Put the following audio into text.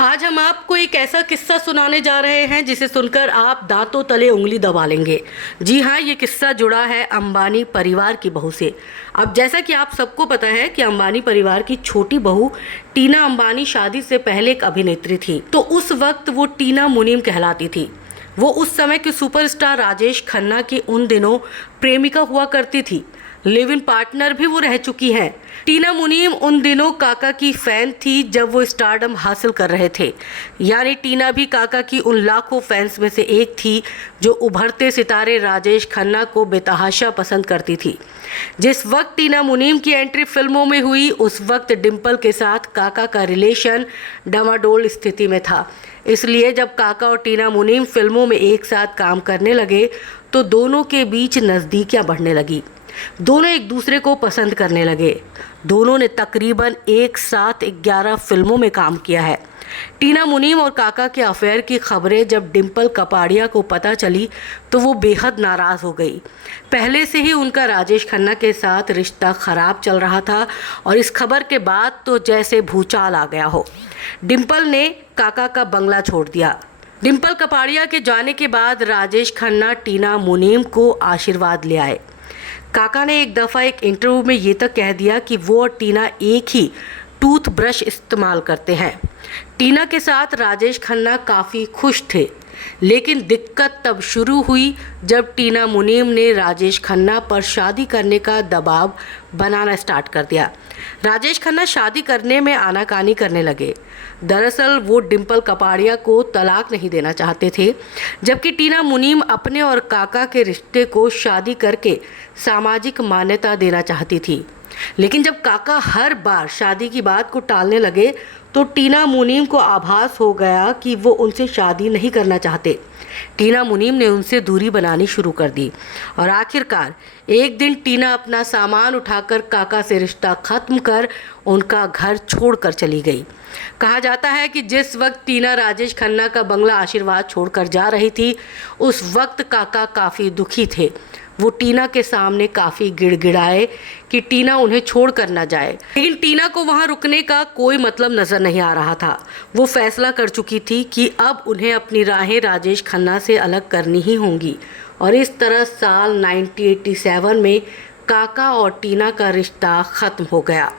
आज हम आपको एक ऐसा किस्सा सुनाने जा रहे हैं जिसे सुनकर आप दांतों तले उंगली दबा लेंगे। जी हाँ, ये किस्सा जुड़ा है अंबानी परिवार की बहू से। अब जैसा कि आप सबको पता है कि अंबानी परिवार की छोटी बहू टीना अंबानी शादी से पहले एक अभिनेत्री थी, तो उस वक्त वो टीना मुनीम कहलाती थी। वो उस समय के सुपरस्टार राजेश खन्ना की उन दिनों प्रेमिका हुआ करती थी। लिव इन पार्टनर भी वो रह चुकी हैं। टीना मुनीम उन दिनों काका की फैन थी जब वो स्टारडम हासिल कर रहे थे। यानी टीना भी काका की उन लाखों फैंस में से एक थी जो उभरते सितारे राजेश खन्ना को बेतहाशा पसंद करती थी। जिस वक्त टीना मुनीम की एंट्री फिल्मों में हुई, उस वक्त डिम्पल के साथ काका का रिलेशन डामाडोल स्थिति में था। इसलिए जब काका और टीना मुनीम फिल्मों में एक साथ काम करने लगे तो दोनों के बीच नज़दीकियां बढ़ने लगी। दोनों एक दूसरे को पसंद करने लगे। दोनों ने तकरीबन एक साथ 11 फिल्मों में काम किया है। टीना मुनीम और काका के अफेयर की खबरें जब डिम्पल कपाड़िया को पता चली तो वो बेहद नाराज़ हो गई। पहले से ही उनका राजेश खन्ना के साथ रिश्ता खराब चल रहा था और इस खबर के बाद तो जैसे भूचाल आ गया हो। डिम्पल ने काका का बंगला छोड़ दिया। डिम्पल कपाड़िया के जाने के बाद राजेश खन्ना टीना मुनीम को आशीर्वाद ले आए। काका ने एक दफ़ा एक इंटरव्यू में ये तक कह दिया कि वो और टीना एक ही टूथब्रश इस्तेमाल करते हैं। टीना के साथ राजेश खन्ना काफ़ी खुश थे, लेकिन दिक्कत तब शुरू हुई जब टीना मुनीम ने राजेश खन्ना पर शादी करने का दबाव बनाना स्टार्ट कर दिया। राजेश खन्ना शादी करने में आनाकानी करने लगे। दरअसल वो डिम्पल कपाड़िया को तलाक नहीं देना चाहते थे, जबकि टीना मुनीम अपने और काका के रिश्ते को शादी करके सामाजिक मान्यता देना चाहती थी। लेकिन जब काका हर बार शादी की बात को टालने लगे तो टीना मुनीम को आभास हो गया कि वो उनसे शादी नहीं करना चाहते। टीना मुनीम ने उनसे दूरी बनानी शुरू कर दी और आखिरकार एक दिन टीना अपना सामान उठाकर काका से रिश्ता ख़त्म कर उनका घर छोड़कर चली गई। कहा जाता है कि जिस वक्त टीना राजेश खन्ना का बंगला आशीर्वाद छोड़कर जा रही थी, उस वक्त काका काफ़ी दुखी थे। वो टीना के सामने काफ़ी गिड़गिड़ाए कि टीना उन्हें छोड़ कर न जाए, लेकिन टीना को वहाँ रुकने का कोई मतलब नज़र नहीं आ रहा था। वो फैसला कर चुकी थी कि अब उन्हें अपनी राहें राजेश खन्ना से अलग करनी ही होंगी और इस तरह साल 1987 में काका और टीना का रिश्ता ख़त्म हो गया।